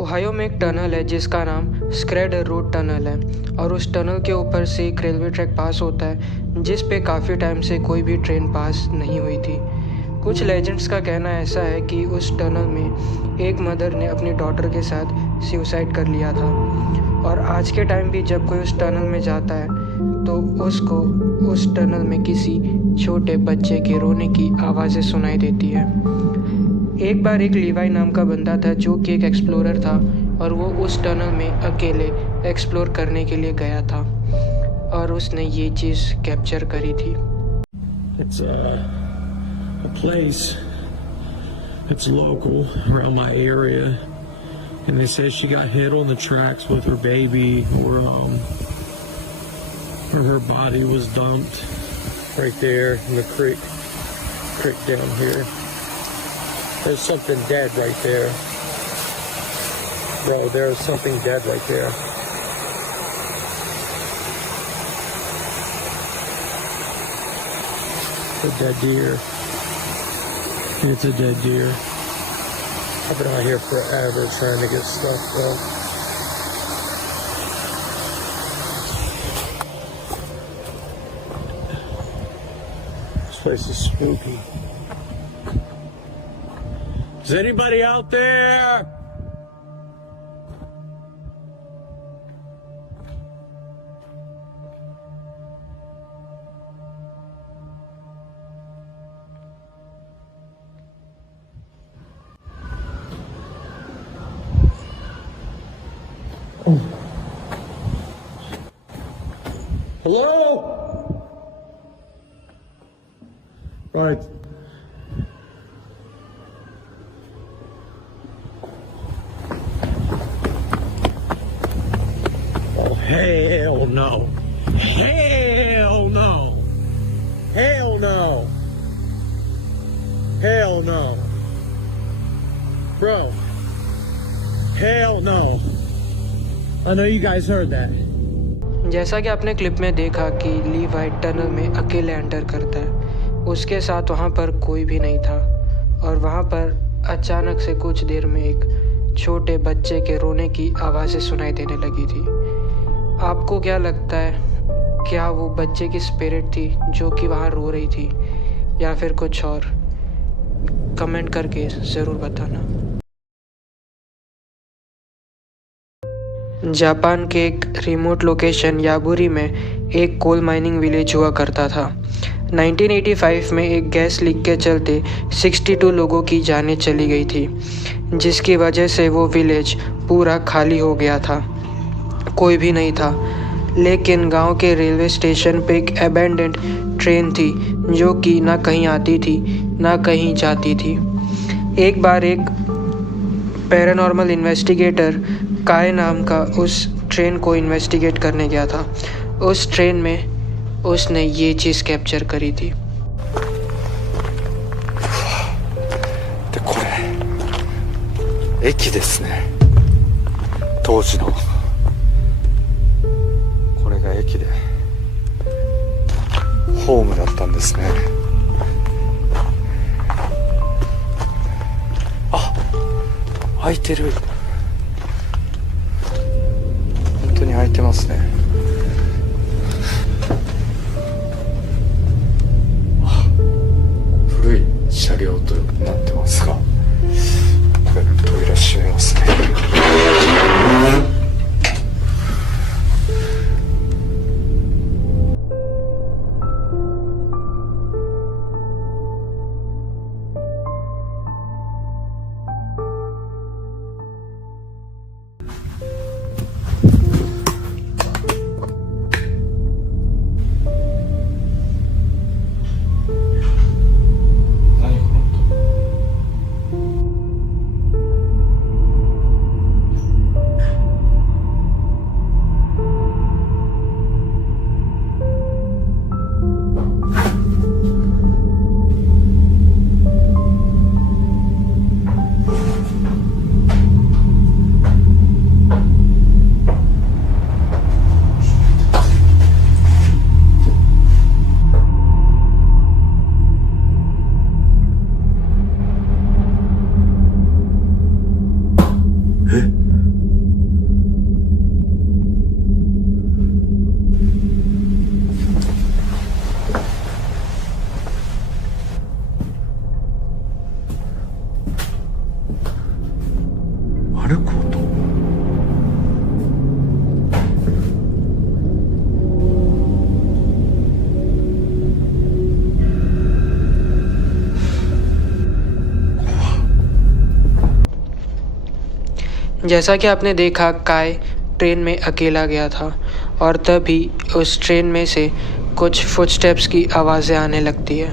ओहायो में एक टनल है जिसका नाम स्क्रेडर रोड टनल है और उस टनल के ऊपर से एक रेलवे ट्रैक पास होता है जिस पे काफ़ी टाइम से कोई भी ट्रेन पास नहीं हुई थी। कुछ लेजेंड्स का कहना ऐसा है कि उस टनल में एक मदर ने अपनी डॉटर के साथ सुसाइड कर लिया था और आज के टाइम भी जब कोई उस टनल में जाता है तो उसको उस टनल में किसी छोटे बच्चे के रोने की आवाज़ें सुनाई देती है। एक बार एक लीवाई नाम का बंदा था जो कि एक एक्सप्लोरर था और वो उस टनल में अकेले एक्सप्लोर करने के लिए गया था और उसने ये चीज़ कैप्चर करी थी। It's a place that's local around my area, and they say she got hit on the tracks with her baby, or her body was dumped right there in the creek down here. There's something dead right there. Bro, there's something dead right there. A dead deer. It's a dead deer. I've been out here forever trying to get stuff, bro. This place is spooky. Is anybody out there? Hello? Right. Oh, hell no. Hell no. Hell no. Hell no. Bro. Hell no. I know you guys heard that. जैसा कि आपने क्लिप में देखा कि लीवाई टनल में अकेले एंटर करता है, उसके साथ वहाँ पर कोई भी नहीं था और वहाँ पर अचानक से कुछ देर में एक छोटे बच्चे के रोने की आवाज़ें सुनाई देने लगी थी। आपको क्या लगता है, क्या वो बच्चे की स्पिरिट थी जो कि वहाँ रो रही थी या फिर कुछ और? कमेंट करके ज़रूर बताना। जापान के एक रिमोट लोकेशन याबुरी में एक कोल माइनिंग विलेज हुआ करता था। 1985 में एक गैस लीक के चलते 62 लोगों की जानें चली गई थी, जिसकी वजह से वो विलेज पूरा खाली हो गया था, कोई भी नहीं था। लेकिन गांव के रेलवे स्टेशन पे एक अबैंडन्ड ट्रेन थी जो कि ना कहीं आती थी ना कहीं जाती थी। एक बार एक पैरानॉर्मल इन्वेस्टिगेटर काय नाम का उस ट्रेन को इन्वेस्टिगेट करने गया था। उस ट्रेन में उसने ये चीज़ कैप्चर करी थी। でこれ駅ですね。当時のこれが駅でホームだったんですね。あ、開いてる。本当に開いてますね。古い車両となってますが、これ扉閉めますね。जैसा कि आपने देखा, काय ट्रेन में अकेला गया था और तभी उस ट्रेन में से कुछ फुटस्टेप्स की आवाज़ें आने लगती है।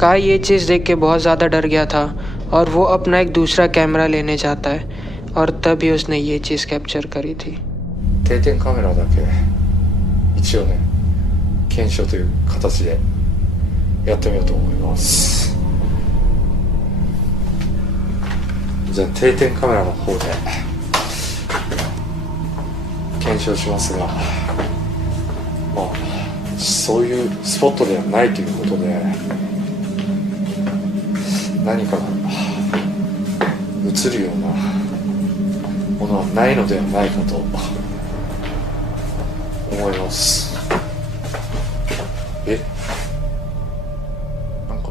काय ये चीज़ देख के बहुत ज़्यादा डर गया था और वो अपना एक दूसरा कैमरा लेने जाता है और तभी उसने ये चीज़ कैप्चर करी थी। 定点カメラだけ一応ね検証という形でやってみようと思います。じゃあ定点カメラの方で検証しますが、まあそういうスポットではないということで何かが映るようなものはないのではないかと思います。なんか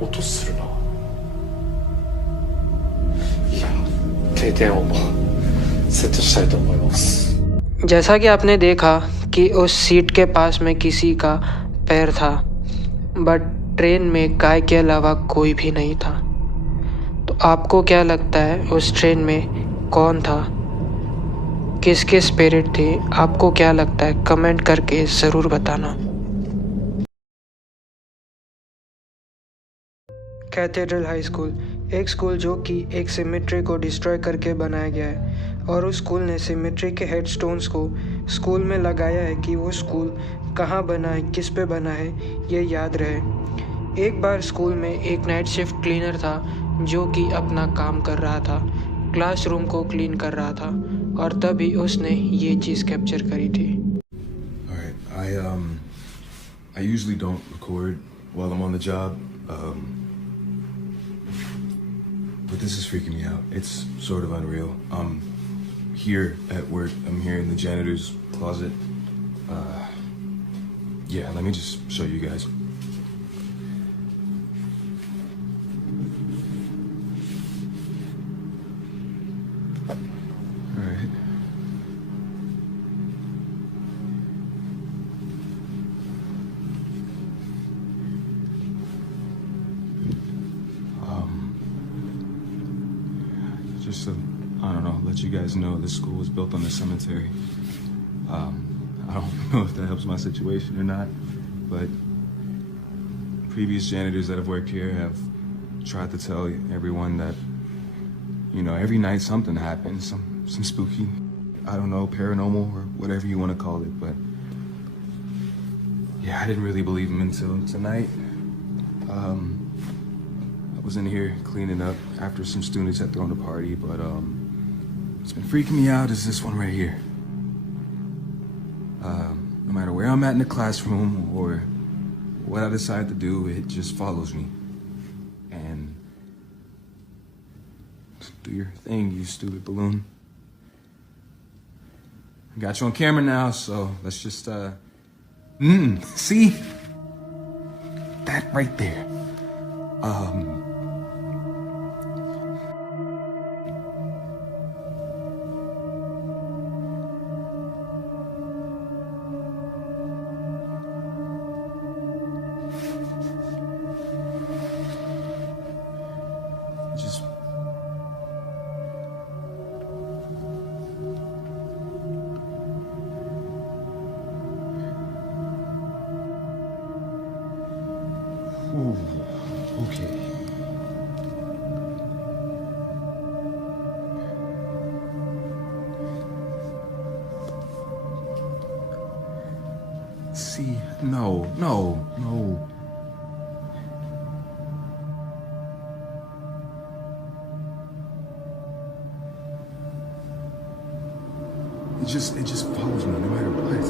音するな。いや定点音セットしたいと思います。 जैसा कि आपने देखा कि उस सीट के पास में किसी का पैर था, बट ट्रेन में काय के अलावा कोई भी नहीं था। तो आपको क्या लगता है उस ट्रेन में कौन था, किसके स्पिरिट थे? आपको क्या लगता है कमेंट करके ज़रूर बताना। कैथेड्रल हाई स्कूल एक स्कूल जो कि एक सिमेट्री को डिस्ट्रॉय करके बनाया गया है और उस स्कूल ने सिमेट्री के हेडस्टोन्स को स्कूल में लगाया है कि वो स्कूल कहाँ बना है, किस पे बना है, ये याद रहे। एक बार स्कूल में एक नाइट शिफ्ट क्लीनर था जो कि अपना काम कर रहा था, क्लासरूम को क्लीन कर रहा था और तभी उसने ये चीज़ कैप्चर करी थी। Alright, I usually don't record while I'm on the job, but this is freaking me out. It's sort of unreal. I'm here at work. I'm here in the janitor's closet. Yeah, let me just show you guys. Alright. Just to, I don't know, let you guys know this school was built on the cemetery. I don't know if that helps my situation or not, but previous janitors that have worked here have tried to tell everyone that, you know, every night something happens, some spooky, I don't know, paranormal or whatever you want to call it, but yeah, I didn't really believe them until tonight. I was in here cleaning up after some students had thrown a party, but what's been freaking me out is this one right here. No matter where I'm at in the classroom or what I decide to do, it just follows me. And do your thing, you stupid balloon. I got you on camera now, so let's just see? That right there. Just ooh, okay. See, no. It just follows me no matter what.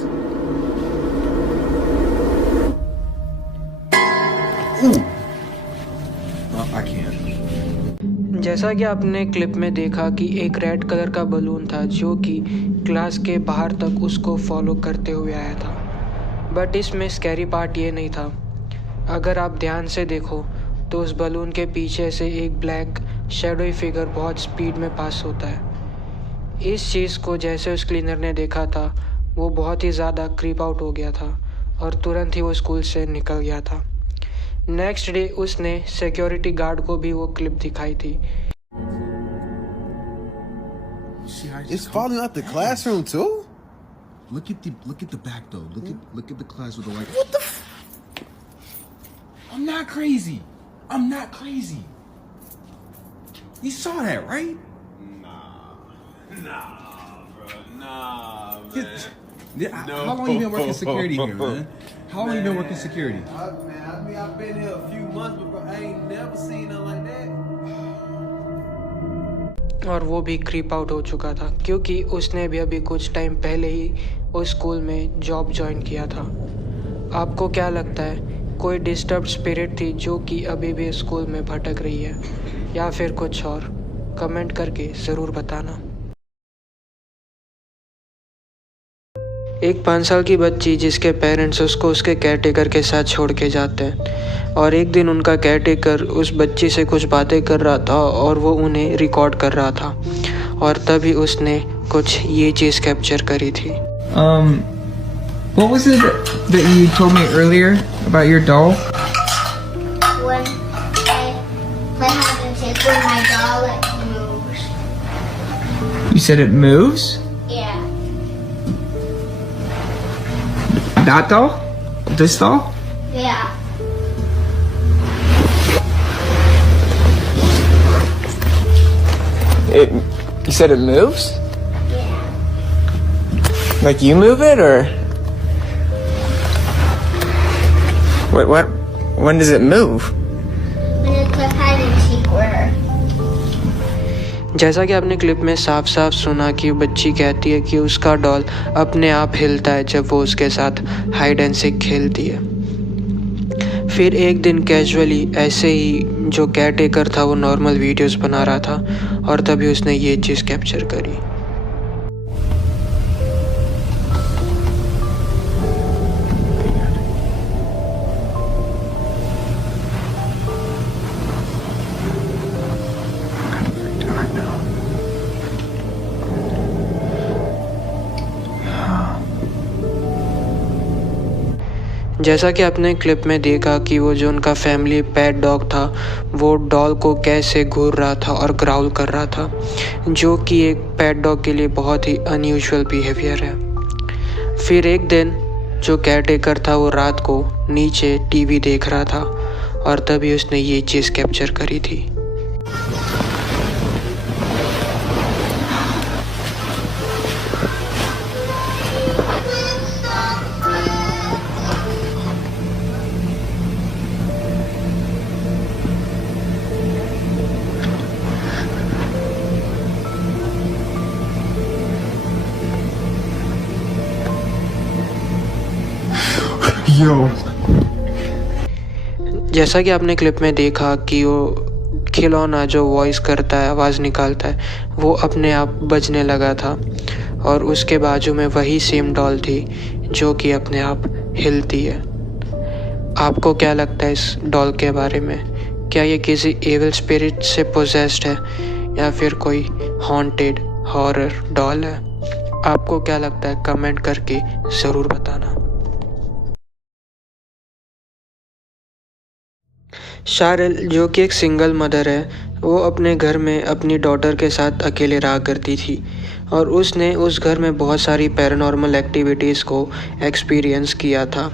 Ooh. I can't. जैसा कि आपने क्लिप में देखा कि एक red colour का बलून था जो कि क्लास के बाहर तक उसको फॉलो करते हुए आया था, बट इसमें स्कैरी पार्ट ये नहीं था। अगर आप ध्यान से देखो तो उस बलून के पीछे से एक ब्लैक शैडोई फिगर बहुत स्पीड में पास होता है। इस चीज़ को जैसे उस क्लीनर ने देखा था वो बहुत ही ज़्यादा क्रीप आउट हो गया था और तुरंत ही वो स्कूल से निकल गया था। नेक्स्ट डे उसने सिक्योरिटी गार्ड को भी वो क्लिप दिखाई थी। It's falling out the classroom too? Look at the back though. Look at the class with the white. What the? I'm not crazy. I'm not crazy. You saw that, right? Nah, bro. Nah, Yeah, how long you been working security here, man? How long you been working security? I've been here a few months, but bro, I ain't never seen nothing like that. और वो भी creep out हो चुका था क्योंकि उसने भी अभी कुछ टाइम पहले ही उस स्कूल में जॉब ज्वाइन किया था। आपको क्या लगता है, कोई डिस्टर्ब स्पिरिट थी जो कि अभी भी स्कूल में भटक रही है या फिर कुछ और? कमेंट करके ज़रूर बताना। एक 5 साल की बच्ची जिसके पेरेंट्स उसको उसके केयरटेकर के साथ छोड़ के जाते हैं और एक दिन उनका केयरटेकर उस बच्ची से कुछ बातें कर रहा था और वो उन्हें रिकॉर्ड कर रहा था और तभी उसने कुछ ये चीज़ कैप्चर करी थी। What was it that you told me earlier about your doll? When I play hide and seek with my doll, it moves. You said it moves? Yeah. That doll? This doll? Yeah. You said it moves? Yeah. Like you move it or? What? When does it move? When I play hide and seek with her. जैसा कि आपने क्लिप में साफ साफ सुना कि बच्ची कहती है कि उसका डॉल अपने आप हिलता है जब वो उसके साथ हाइड एंड सीक खेलती है। फिर एक दिन कैजुअली ऐसे ही जो केयरटेकर था वो नॉर्मल वीडियोस बना रहा था और तभी उसने ये चीज़ कैप्चर करी। जैसा कि आपने क्लिप में देखा कि वो जो उनका फैमिली पेट डॉग था वो डॉल को कैसे घूर रहा था और ग्राउल कर रहा था, जो कि एक पेट डॉग के लिए बहुत ही अनयूजुअल बिहेवियर है। फिर एक दिन जो केयरटेकर था वो रात को नीचे टीवी देख रहा था और तभी उसने ये चीज़ कैप्चर करी थी। जैसा कि आपने क्लिप में देखा कि वो खिलौना जो वॉइस करता है, आवाज़ निकालता है, वो अपने आप बजने लगा था और उसके बाजू में वही सेम डॉल थी जो कि अपने आप हिलती है। आपको क्या लगता है इस डॉल के बारे में? क्या ये किसी एविल स्पिरिट से पोजेस्ड है या फिर कोई हॉन्टेड हॉरर डॉल है? आपको क्या लगता है? कमेंट करके ज़रूर बताना। शारिल जो कि एक सिंगल मदर है, वो अपने घर में अपनी डॉटर के साथ अकेले रहा करती थी और उसने उस घर में बहुत सारी पैरानॉर्मल एक्टिविटीज़ को एक्सपीरियंस किया था।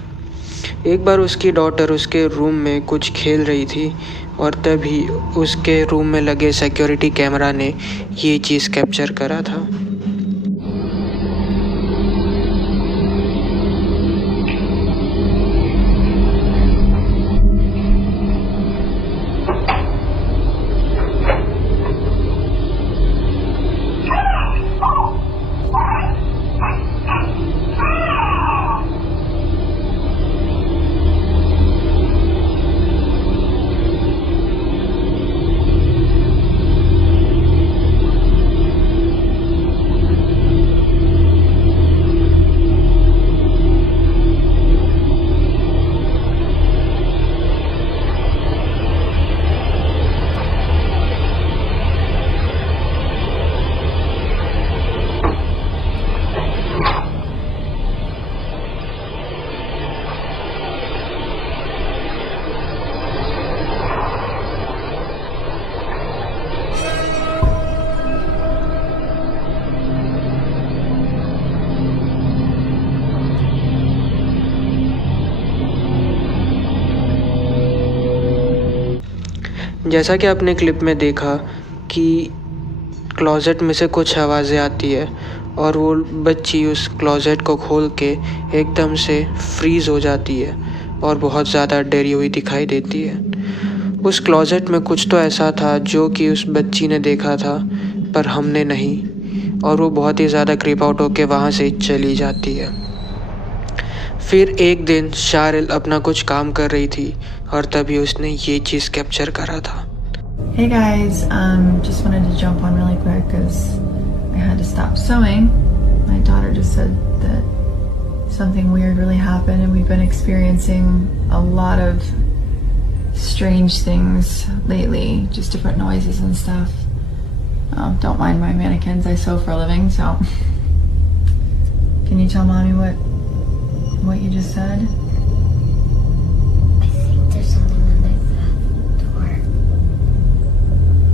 एक बार उसकी डॉटर उसके रूम में कुछ खेल रही थी और तभी उसके रूम में लगे सिक्योरिटी कैमरा ने ये चीज़ कैप्चर करा था। जैसा कि आपने क्लिप में देखा कि क्लोजेट में से कुछ आवाज़ें आती है और वो बच्ची उस क्लोजेट को खोल के एकदम से फ्रीज़ हो जाती है और बहुत ज़्यादा डरी हुई दिखाई देती है। उस क्लोजेट में कुछ तो ऐसा था जो कि उस बच्ची ने देखा था पर हमने नहीं, और वो बहुत ही ज़्यादा क्रीप आउट होकर वहाँ से चली जाती है। फिर एक दिन शारिल अपना कुछ काम कर रही थी और तभी उसने ये चीज़ कैप्चर करा था। Hey guys, just wanted to jump on really quick because I had to stop sewing. My daughter just said that something weird really happened and we've been experiencing a lot of strange things lately, just different noises and stuff. Don't mind my mannequins, I sew for a living, so can you tell mommy what you just said? I think there's something under the door.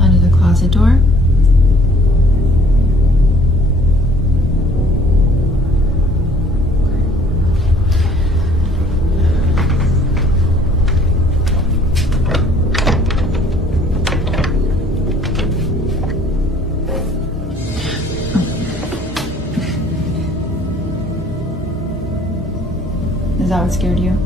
Under the closet door? Is that what scared you?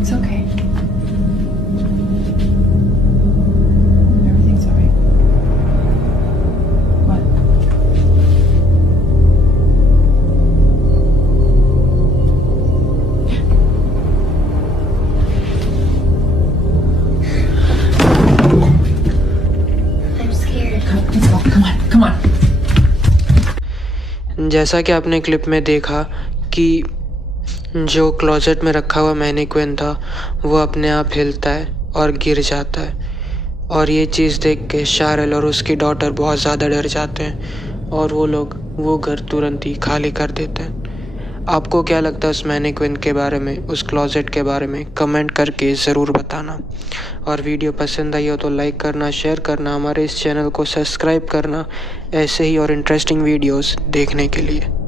It's okay. Everything's all right. What? I'm scared. Let's go. Come on. Come on. जैसा कि आपने क्लिप में देखा कि जो क्लोजेट में रखा हुआ मैनीक्विन था वो अपने आप हिलता है और गिर जाता है, और ये चीज़ देख के शारिल और उसकी डॉटर बहुत ज़्यादा डर जाते हैं और वो लोग वो घर तुरंत ही खाली कर देते हैं। आपको क्या लगता है उस मैनीक्विन के बारे में, उस क्लोजेट के बारे में? कमेंट करके ज़रूर बताना। और वीडियो पसंद आई हो तो लाइक करना, शेयर करना, हमारे इस चैनल को सब्सक्राइब करना ऐसे ही और इंटरेस्टिंग वीडियोस देखने के लिए।